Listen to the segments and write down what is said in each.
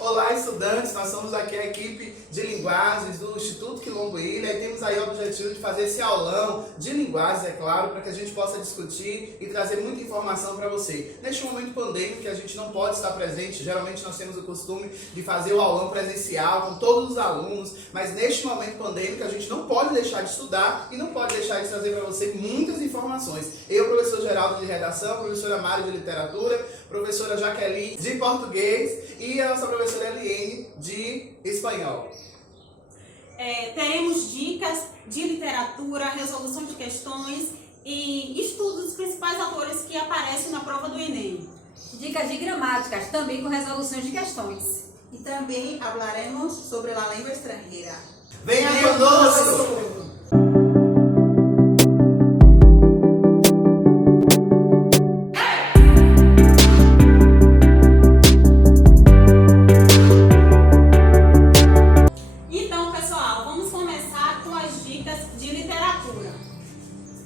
Olá, estudantes, nós somos aqui a equipe de linguagens do Instituto Quilombo Ilha e temos aí o objetivo de fazer esse aulão de linguagens, é claro, para que a gente possa discutir e trazer muita informação para você. Neste momento pandêmico que a gente não pode estar presente, geralmente nós temos o costume de fazer o aulão presencial com todos os alunos, mas neste momento pandêmico a gente não pode deixar de estudar e não pode deixar de trazer para você muitas informações. Eu, professor Geraldo de Redação, professora Mário de Literatura, professora Jaqueline de Português e a nossa professora Eliene de Espanhol. Teremos dicas de literatura, resolução de questões e estudos dos principais autores que aparecem na prova do Enem. Dicas de gramáticas, também com resoluções de questões. E também falaremos sobre a língua estrangeira. Venha conosco!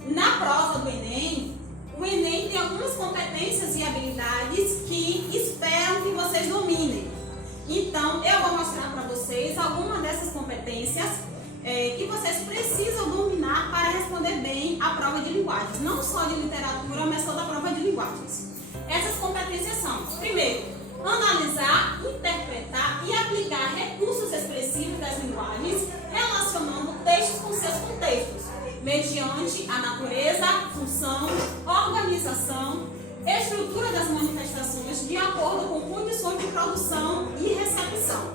Na prova do Enem, o Enem tem algumas competências e habilidades que esperam que vocês dominem. Então, eu vou mostrar para vocês algumas dessas competências que vocês precisam dominar para responder bem à prova de linguagens. Não só de literatura, mas toda a prova de linguagens. Essas competências são, primeiro, analisar, interpretar e aplicar recursos expressivos das linguagens, relacionando textos com seus contextos, mediante a natureza, função, organização, estrutura das manifestações de acordo com condições de produção e recepção.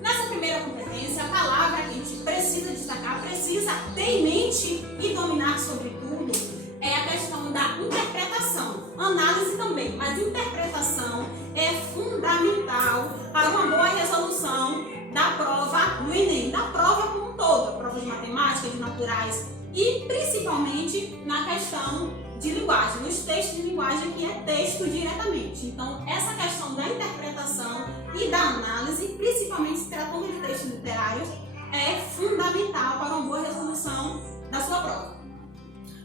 Nessa primeira competência, a palavra que a gente precisa destacar, precisa ter em mente e dominar sobretudo, é a questão da interpretação, análise também, mas interpretação é fundamental para uma boa resolução da prova no Enem, da prova como um todo, a prova de matemática, de naturais, e principalmente na questão de linguagem, nos textos de linguagem que é texto diretamente. Então, essa questão da interpretação e da análise, principalmente se tratando de textos literários, é fundamental para uma boa resolução da sua prova.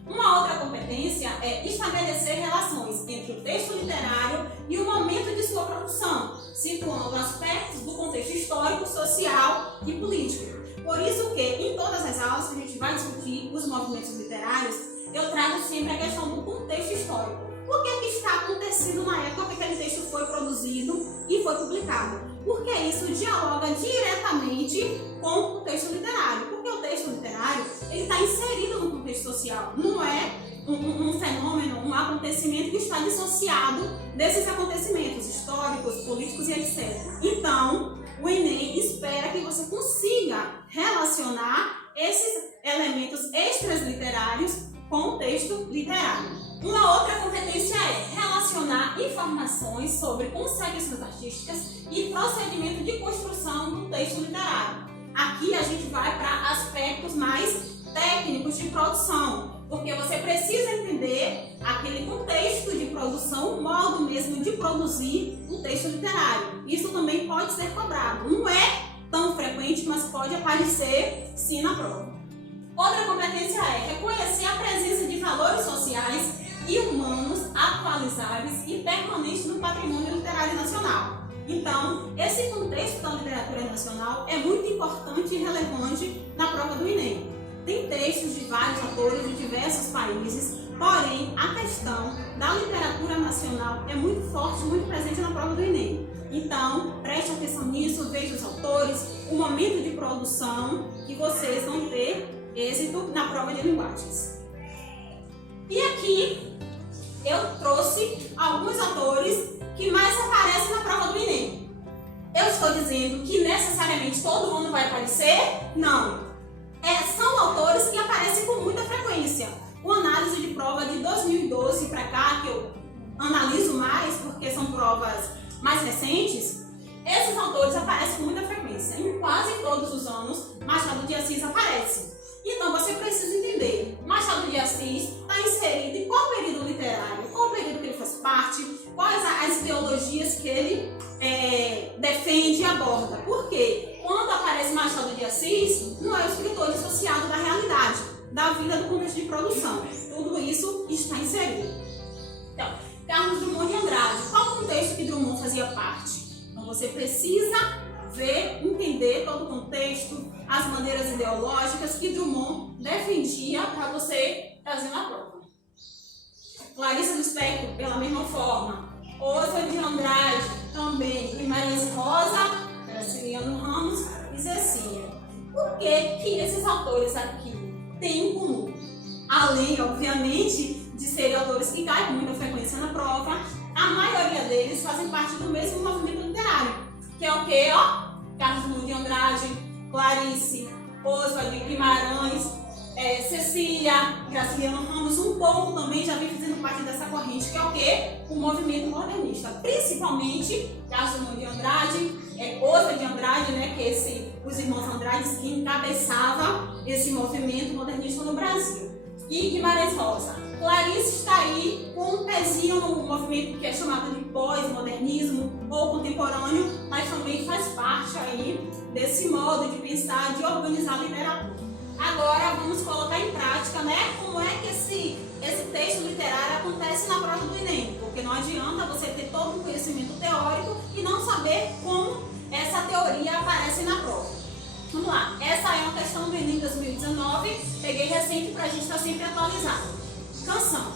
Uma outra competência é estabelecer relações entre o texto literário e o momento de sua produção, situando aspectos do contexto histórico, social e político. Por isso que, em todas as aulas que a gente vai discutir os movimentos literários, eu trago sempre a questão do contexto histórico. O que está acontecendo na época que aquele texto foi produzido e foi publicado? Porque isso dialoga diretamente com o texto literário. Porque o texto literário está inserido no contexto social. Não é um fenômeno, um acontecimento que está dissociado desses acontecimentos históricos, políticos e etc. Então, o Enem espera que você consiga relacionar esses elementos extras literários com o texto literário. Uma outra competência é relacionar informações sobre consequências artísticas e procedimento de construção do texto literário. Aqui a gente vai para aspectos mais técnicos de produção, porque você precisa entender aquele contexto de produção, o modo mesmo de produzir o texto literário. Isso também pode ser cobrado. Não é tão frequente, mas pode aparecer sim na prova. Outra competência é reconhecer a presença de valores sociais e humanos atualizáveis e permanentes no patrimônio literário nacional. Então, esse contexto da literatura nacional é muito importante e relevante na prova do Enem. Tem textos de vários autores de diversos países, porém, a questão da literatura nacional é muito forte, muito presente na prova do Enem. Então, preste atenção nisso, veja os autores, o momento de produção, que vocês vão ter êxito na prova de linguagens. E aqui, eu trouxe alguns autores que mais aparecem na prova do Enem. Eu estou dizendo que necessariamente todo mundo vai aparecer? Não. São autores que aparecem com muita frequência. O análise de prova de 2012 para cá, que eu analiso mais porque são provas mais recentes, esses autores aparecem com muita frequência. Em quase todos os anos, Machado de Assis aparece. Então você precisa entender, Machado de Assis está inserido em qual período literário, qual período que ele faz parte, quais as ideologias que ele defende e aborda. Por quê? Quando aparece Machado de Assis, não é o escritor dissociado da realidade, da vida do contexto de produção. Tudo isso está inserido. Então, Carlos Drummond de Andrade, qual contexto que Drummond fazia parte? No você precisa ver, entender todo o contexto, as maneiras ideológicas que Drummond defendia para você trazer na prova. Clarice Lispector, pela mesma forma. Oswald de Andrade, também. Guimarães Rosa, Graciliano Ramos e Cecília. Por que esses autores aqui têm em comum? Além, obviamente, de serem autores que caem com muita frequência na prova, a maioria deles fazem parte do mesmo movimento literário, que é o quê? Carlos Drummond de Andrade, Clarice, Oswald, Guimarães, Cecília, Graciliano Ramos, um pouco também já vem fazendo parte dessa corrente, que é o quê? O movimento modernista. Principalmente Carlos Drummond de Andrade, Oswald de Andrade, né, que os irmãos Andrade que encabeçava esse movimento modernista no Brasil. E Guimarães Rosa. Clarice está aí com um pezinho no movimento que é chamado de pós-modernismo ou contemporâneo, mas também faz parte aí desse modo de pensar, de organizar a literatura. Agora vamos colocar em prática, né, como é que esse texto literário acontece na prova do Enem, porque não adianta você ter todo o conhecimento teórico e não saber como essa teoria aparece na prova. Vamos lá, essa é uma questão do Enem 2019, peguei recente para a gente estar sempre atualizado. Canção.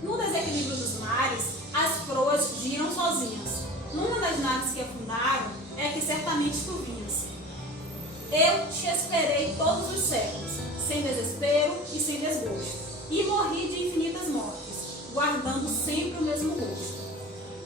No desequilíbrio dos mares, as proas giram sozinhas. Numa das naves que afundaram, é que certamente tu vinhas. Eu te esperei todos os séculos, sem desespero e sem desgosto, e morri de infinitas mortes, guardando sempre o mesmo gosto.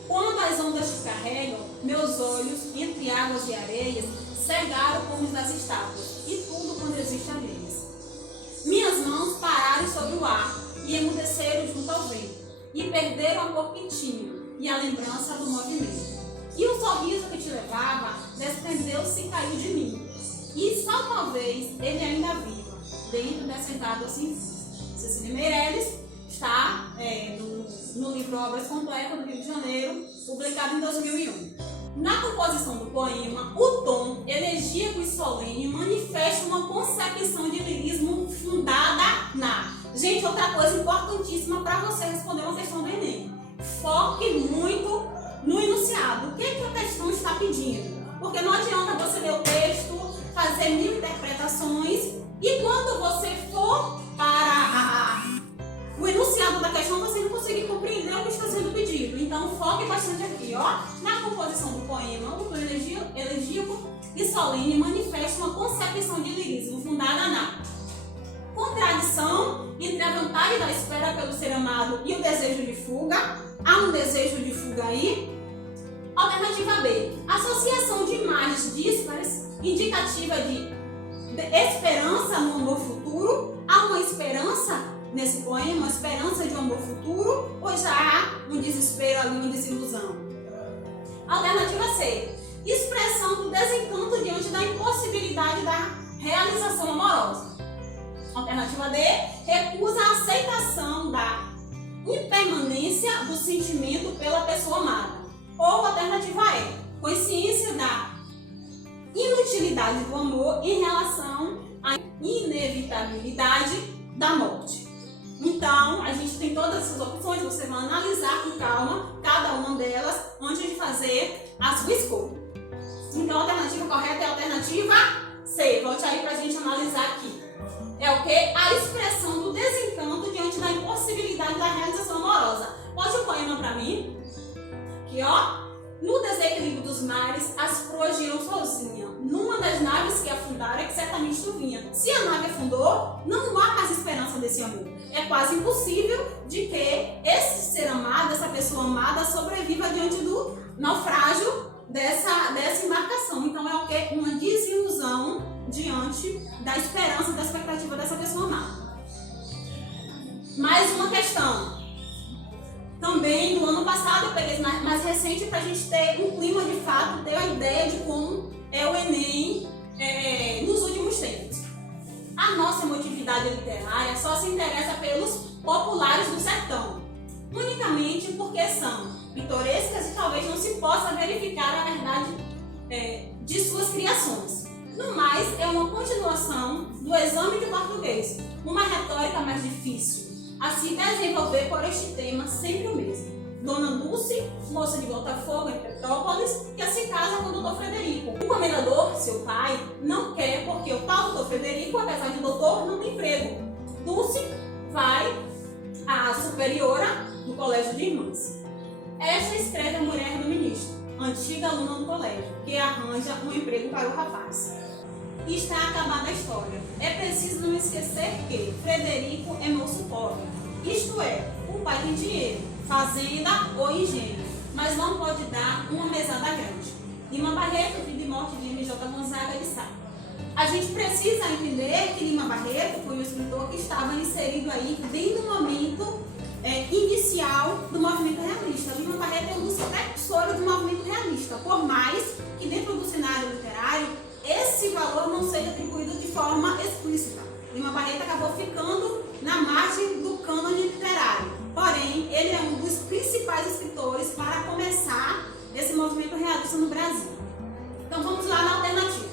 Quando as ondas te carregam, meus olhos, entre águas e areias, cegaram como os das estátuas, e tudo quando existe areias. Minhas mãos pararam sobre o ar, e emudeceram junto ao vento, e perderam a cor que tinham, e a lembrança do movimento. E o sorriso que te levava, desprendeu-se e caiu de mim. E só talvez ele ainda viva, dentro dessas águas sem fim. Cecília Meirelles está no livro Obras Completas do Rio de Janeiro, publicado em 2001. Na composição do poema, o tom elegíaco e solene manifesta uma concepção de lirismo fundada na... Gente, outra coisa importantíssima para você responder uma questão do Enem. Foque muito no enunciado. O que a questão está pedindo? Porque não adianta você ler o texto, fazer 1000 interpretações e quando você for para o enunciado da questão, você não conseguir compreender o que está sendo pedido. Então, foque bastante aqui, na composição do poema, o tom elegíaco e solene manifesta uma concepção de lirismo fundada na contradição entre a vontade da espera pelo ser amado e o desejo de fuga. Há um desejo de fuga aí. Alternativa B. Associação de imagens díspares, indicativa de esperança no amor futuro. Há uma esperança nesse poema, uma esperança de um amor futuro, ou já há um desespero ali, uma desilusão? Alternativa C. Expressão do desencanto diante da impossibilidade da realização amorosa. Alternativa D. Recusa a aceitação da impermanência do sentimento pela pessoa amada. Ou alternativa E. Consciência da inutilidade do amor em relação à inevitabilidade da morte. Então, a gente tem todas essas opções, você vai analisar com calma cada uma delas antes de fazer a sua escolha. Então, a alternativa correta é a alternativa C. Volte aí para a gente analisar aqui. É o que? A expressão do desencanto diante da impossibilidade da realização amorosa. Pode o poema para mim? Aqui, No desequilíbrio dos mares, as proas giram sozinha. Numa das naves que afundaram, é que certamente tu vinha. Se a nave afundou, não há mais esperança desse amor. É quase impossível de que esse ser amado, essa pessoa amada, sobreviva diante do naufrágio dessa embarcação. Então é o que? Uma desilusão diante da esperança, da expectativa dessa pessoa amada. Mais uma questão. Também do ano passado, eu peguei mais recente para a gente ter um clima de fato, ter a ideia de como é o Enem nos últimos tempos. A nossa emotividade literária só se interessa pelos populares do sertão, unicamente porque são pitorescas e talvez não se possa verificar a verdade de suas criações. No mais, é uma continuação do exame de português, uma retórica mais difícil a se desenvolver por este tema sempre o mesmo. Dona Dulce, moça de Botafogo, em Petrópolis, que se casa com o doutor Frederico. O comendador, seu pai, não quer porque o tal doutor Frederico, apesar de doutor, não tem emprego. Dulce vai à superiora do colégio de irmãs. Esta escreve a mulher do ministro, antiga aluna do colégio, que arranja um emprego para o rapaz. E está acabada a história. É preciso não esquecer que Frederico é moço pobre. Isto é, o pai tem dinheiro, fazenda ou engenho, mas não pode dar uma mesada grande. Lima Barreto, vida e morte de MJ Gonzaga de Sá. A gente precisa entender que Lima Barreto foi um escritor que estava inserido aí bem no momento inicial do movimento realista. Lima Barreto é um dos precursores do movimento realista, por mais que dentro do cenário literário esse valor não seja atribuído de forma explícita. Lima Barreto acabou ficando na margem do cânone literário, porém ele é um dos principais escritores para começar esse movimento realista no Brasil. Então vamos lá na alternativa.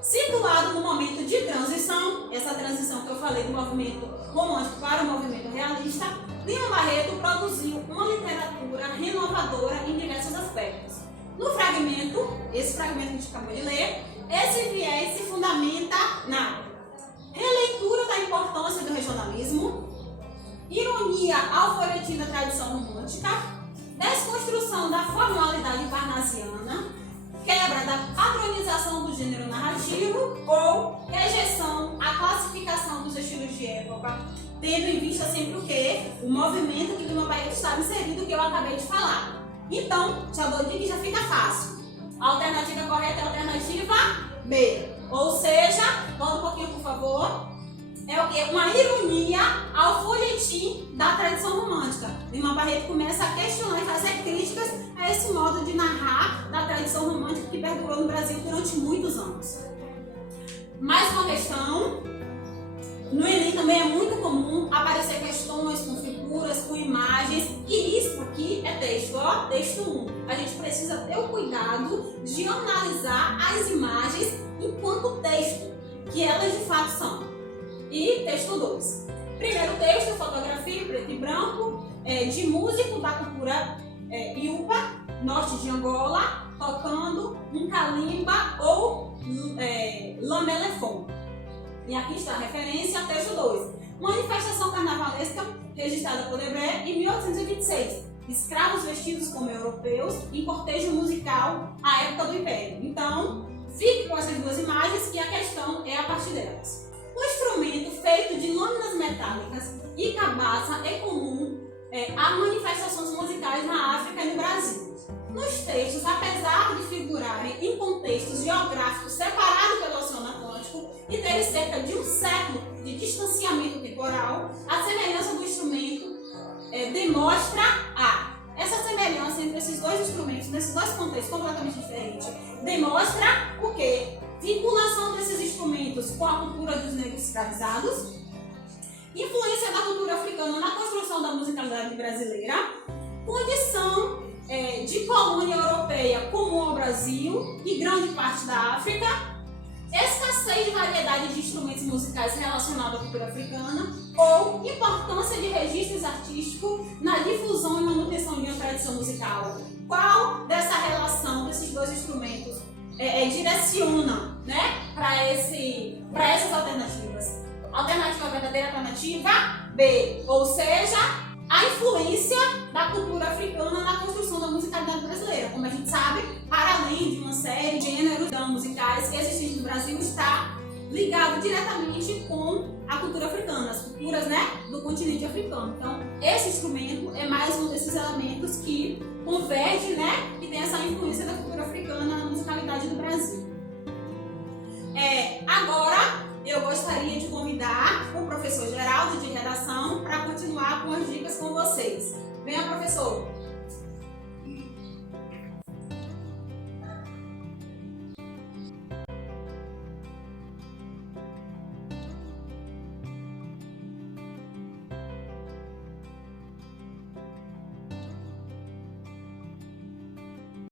Situado no momento de transição, essa transição que eu falei do movimento romântico para o movimento realista, Lima Barreto produziu uma literatura renovadora em diversos aspectos. No fragmento, esse fragmento que a gente acabou de ler, esse viés se fundamenta na releitura da importância do regionalismo, ironia ao folhetim da tradição romântica, desconstrução da formalidade parnasiana, quebra da padronização do gênero narrativo ou rejeição à classificação dos estilos de época, tendo em vista sempre o quê? O movimento que Lima Barreto estava inserido, que eu acabei de falar. Então, já dou dica e já fica fácil. A alternativa correta é a alternativa B. Ou seja, volta um pouquinho por favor, é o quê? Uma ironia ao folhetim da tradição romântica. Lima Barreto começa a questionar e fazer críticas a esse modo de narrar da tradição romântica que perdurou no Brasil durante muitos anos. Mais uma questão. No Enem também é muito comum aparecer questões com figuras, com imagens, e isso aqui é texto, ó, texto 1. A gente precisa ter o cuidado de analisar as imagens enquanto texto, que elas de fato são. E texto 2. Primeiro texto, fotografia preto e branco, de músico da cultura Iupa, norte de Angola, tocando um calimba ou lamelefon. E aqui está a referência, texto 2. Manifestação carnavalesca registrada por Debré em 1826. Escravos vestidos como europeus em cortejo musical à época do Império. Então, fique com essas duas imagens que a questão é a partir delas. O instrumento feito de lâminas metálicas e cabaça é comum a manifestações musicais na África e no Brasil. Nos textos, apesar de figurarem em contextos geográficos separados pelo Oceano Atlântico e terem cerca de um século de distanciamento temporal, a semelhança do instrumento demonstra essa semelhança entre esses dois instrumentos, nesses dois contextos completamente diferentes, demonstra o quê? Vinculação desses instrumentos com a cultura dos negros escravizados, influência da cultura africana na construção da musicalidade brasileira, condição de colônia europeia comum ao Brasil e grande parte da África, escassez de variedade de instrumentos musicais relacionados à cultura africana ou importância de registros artísticos na difusão e manutenção de uma tradição musical. Qual dessa relação desses dois instrumentos direciona, né, para essas alternativas? Alternativa verdadeira, alternativa B, ou seja, a influência da cultura africana na construção da musicalidade brasileira. Como a gente sabe, para além de uma série de gêneros musicais que existem no Brasil, está ligado diretamente com a cultura africana, as culturas, né, do continente africano. Então, esse instrumento é mais um desses elementos que converge, né, que tem essa influência da cultura africana na musicalidade do Brasil. Agora, eu gostaria de convidar o professor Geraldo de redação para continuar com as dicas com vocês. Venha, professor!